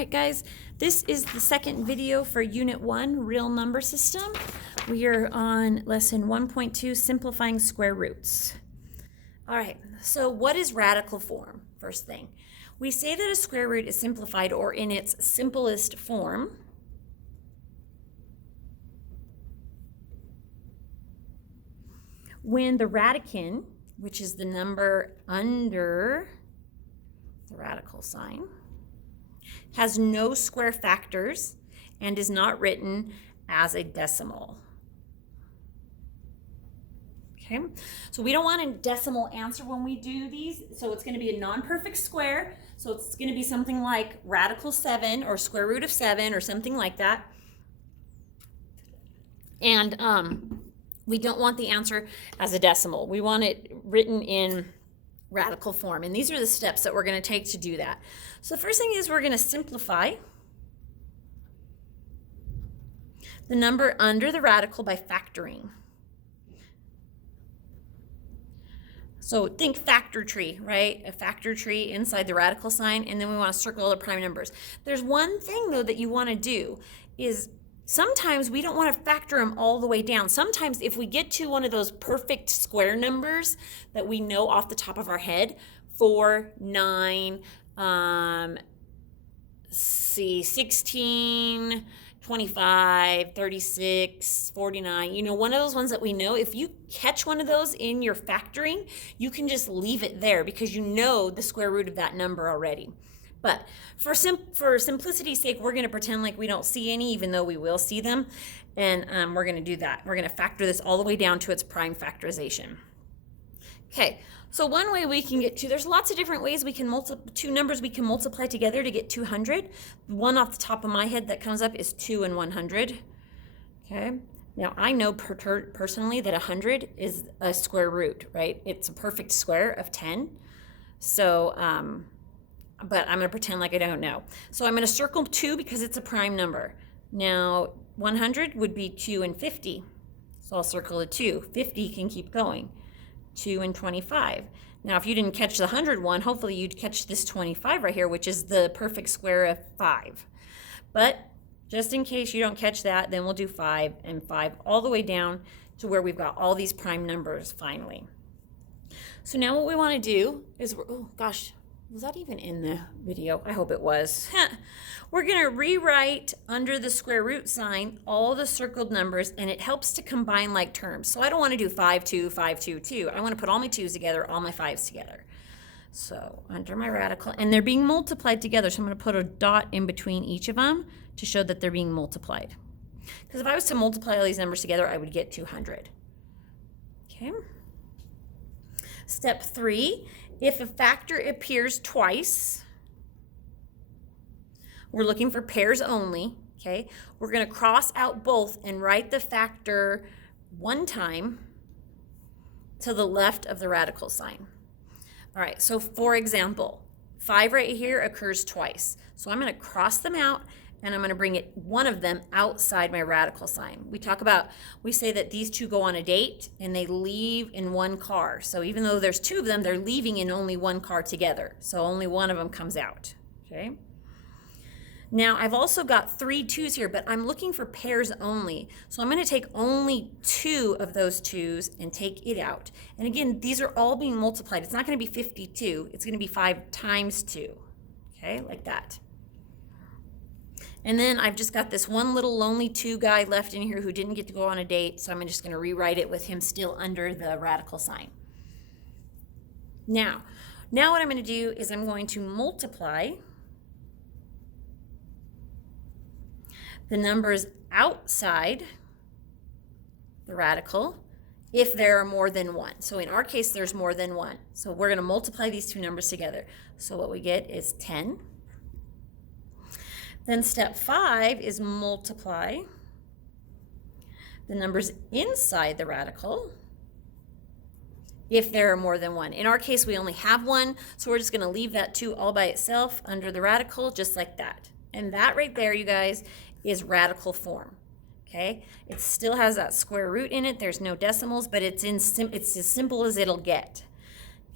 right, guys, this is the second video for Unit 1, Real Number System. We are on Lesson 1.2, Simplifying Square Roots. All right, so what is radical form? First thing, we say that a square root is simplified or in its simplest form when the radicand, which is the number under the radical sign, has no square factors and is not written as a decimal. Okay, so we don't want a decimal answer when we do these, so it's going to be a non-perfect square, so it's going to be something like radical 7 or square root of 7 or something like that. And we don't want the answer as a decimal. We want it written in radical form, and these are the steps that we're going to take to do that. So the first thing is we're going to simplify the number under the radical by factoring. So think factor tree, right? A factor tree inside the radical sign, and then we want to circle all the prime numbers. There's one thing though that you want to do is sometimes we don't want to factor them all the way down. Sometimes if we get to one of those perfect square numbers that we know off the top of our head, 4, 9, 16, 25, 36, 49, you know, one of those ones that we know, if you catch one of those in your factoring, you can just leave it there because you know the square root of that number already. But for simplicity's sake, we're going to pretend like we don't see any, even though we will see them. And we're going to do that. We're going to factor this all the way down to its prime factorization. Okay, so one way we can get to, there's lots of different ways we can two numbers we can multiply together to get 200. One off the top of my head that comes up is 2 and 100. Okay, now I know personally that 100 is a square root, right? It's a perfect square of 10. So, but I'm going to pretend like I don't know. So I'm going to circle 2 because it's a prime number. Now 100 would be 2 and 50. So I'll circle a 2. 50 can keep going. 2 and 25. Now if you didn't catch the 100 one, hopefully you'd catch this 25 right here, which is the perfect square of 5. But just in case you don't catch that, then we'll do 5 and 5 all the way down to where we've got all these prime numbers finally. So now what we want to do is, oh gosh, was that even in the video? I hope it was. We're going to rewrite under the square root sign all the circled numbers, and it helps to combine like terms. So I don't want to do 5, 2, 5, 2, 2. I want to put all my 2's together, all my 5's together. So under my radical, and they're being multiplied together. So I'm going to put a dot in between each of them to show that they're being multiplied. Because if I was to multiply all these numbers together, I would get 200. Okay. Step 3. If a factor appears twice, we're looking for pairs only, okay? We're going to cross out both and write the factor one time to the left of the radical sign. All right, so for example, 5 right here occurs twice. So I'm going to cross them out, and I'm going to bring one of them outside my radical sign. We say that these two go on a date and they leave in one car. So even though there's 2 of them, they're leaving in only one car together. So only one of them comes out, okay? Now I've also got 3 2's here, but I'm looking for pairs only. So I'm going to take only 2 of those 2's and take it out. And again, these are all being multiplied. It's not going to be 52. It's going to be 5 times 2, okay, like that. And then I've just got this one little lonely 2 guy left in here who didn't get to go on a date, so I'm just going to rewrite it with him still under the radical sign. Now what I'm going to do is I'm going to multiply the numbers outside the radical if there are more than 1. So in our case, there's more than 1. So we're going to multiply these 2 numbers together. So what we get is 10. Then step 5 is multiply the numbers inside the radical if there are more than 1. In our case, we only have 1, so we're just going to leave that 2 all by itself under the radical, just like that. And that right there, you guys, is radical form. Okay? It still has that square root in it. There's no decimals, but it's as simple as it'll get.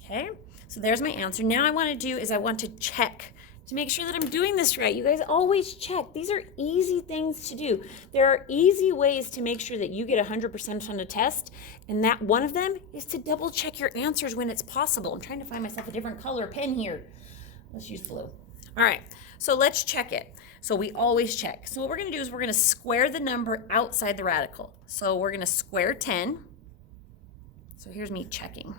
Okay? So there's my answer. Now I want to do is I want to check to make sure that I'm doing this right. You guys always check. These are easy things to do. There are easy ways to make sure that you get 100% on a test, and that one of them is to double check your answers when it's possible. I'm trying to find myself a different color pen here. Let's use blue. All right, so let's check it. So we always check. So what we're gonna do is we're gonna square the number outside the radical. So we're gonna square 10. So here's me checking.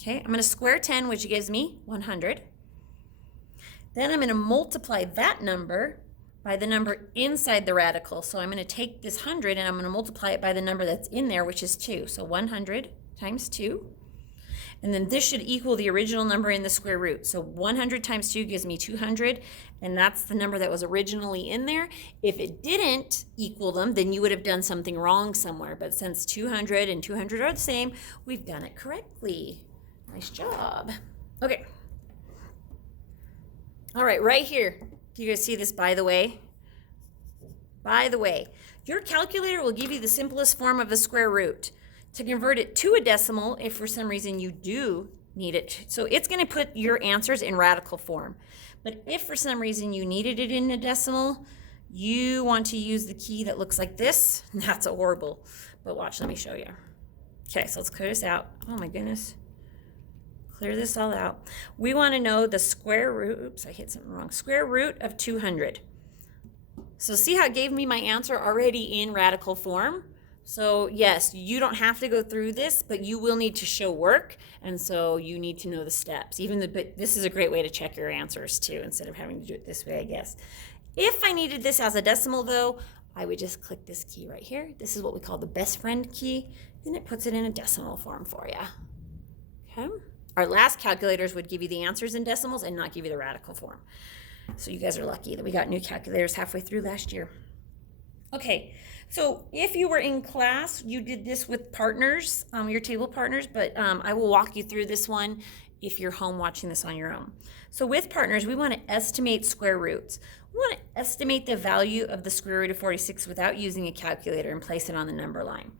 Okay, I'm going to square 10, which gives me 100. Then I'm going to multiply that number by the number inside the radical. So I'm going to take this 100 and I'm going to multiply it by the number that's in there, which is 2. So 100 times 2. And then this should equal the original number in the square root. So 100 times 2 gives me 200, and that's the number that was originally in there. If it didn't equal them, then you would have done something wrong somewhere. But since 200 and 200 are the same, we've done it correctly. Nice job. Okay. All right, right here. Do you guys see this, by the way? By the way, your calculator will give you the simplest form of a square root. To convert it to a decimal, if for some reason you do need it, so it's going to put your answers in radical form. But if for some reason you needed it in a decimal, you want to use the key that looks like this. That's horrible. But watch, let me show you. Okay, so let's clear this out. Oh my goodness. Clear this all out. We want to know the square root, oops, I hit something wrong, square root of 200. So see how it gave me my answer already in radical form? So yes, you don't have to go through this, but you will need to show work, and so you need to know the steps. But this is a great way to check your answers too, instead of having to do it this way, I guess. If I needed this as a decimal though, I would just click this key right here. This is what we call the best friend key, and it puts it in a decimal form for you. Okay. Our last calculators would give you the answers in decimals and not give you the radical form. So you guys are lucky that we got new calculators halfway through last year. Okay, so if you were in class, you did this with partners, your table partners, but I will walk you through this one if you're home watching this on your own. So with partners, we want to estimate square roots. We want to estimate the value of the square root of 46 without using a calculator and place it on the number line.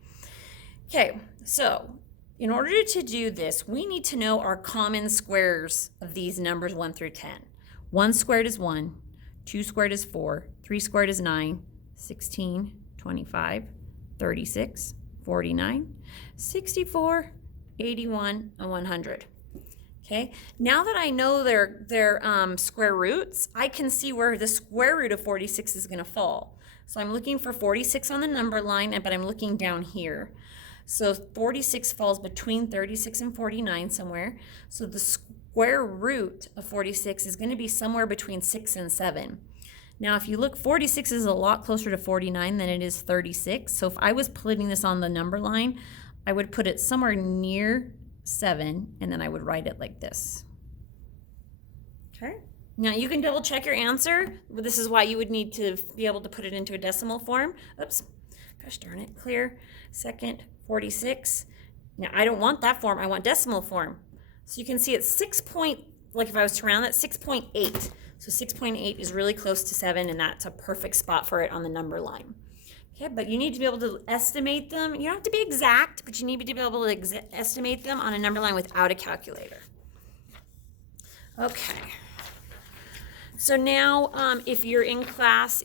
Okay, so in order to do this, we need to know our common squares of these numbers 1 through 10. 1 squared is 1, 2 squared is 4, 3 squared is 9, 16, 25, 36, 49, 64, 81, and 100. Okay, now that I know their square roots, I can see where the square root of 46 is going to fall. So I'm looking for 46 on the number line, but I'm looking down here. So 46 falls between 36 and 49 somewhere. So the square root of 46 is going to be somewhere between 6 and 7. Now, if you look, 46 is a lot closer to 49 than it is 36. So if I was putting this on the number line, I would put it somewhere near 7, and then I would write it like this. Okay. Now, you can double check your answer. This is why you would need to be able to put it into a decimal form. Oops. Gosh darn it. Clear. Second, 46. Now, I don't want that form. I want decimal form. So you can see it's 6 point, like if I was to round that, 6.8. So 6.8 is really close to 7, and that's a perfect spot for it on the number line. Okay, but you need to be able to estimate them. You don't have to be exact, but you need to be able to estimate them on a number line without a calculator. Okay. So now, if you were in class,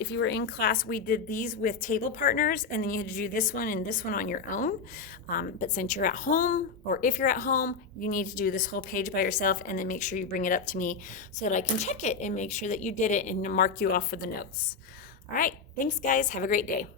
we did these with table partners, and then you had to do this one and this one on your own. But since you're at home, or if you're at home, you need to do this whole page by yourself, and then make sure you bring it up to me so that I can check it and make sure that you did it and mark you off for the notes. All right, thanks guys, have a great day.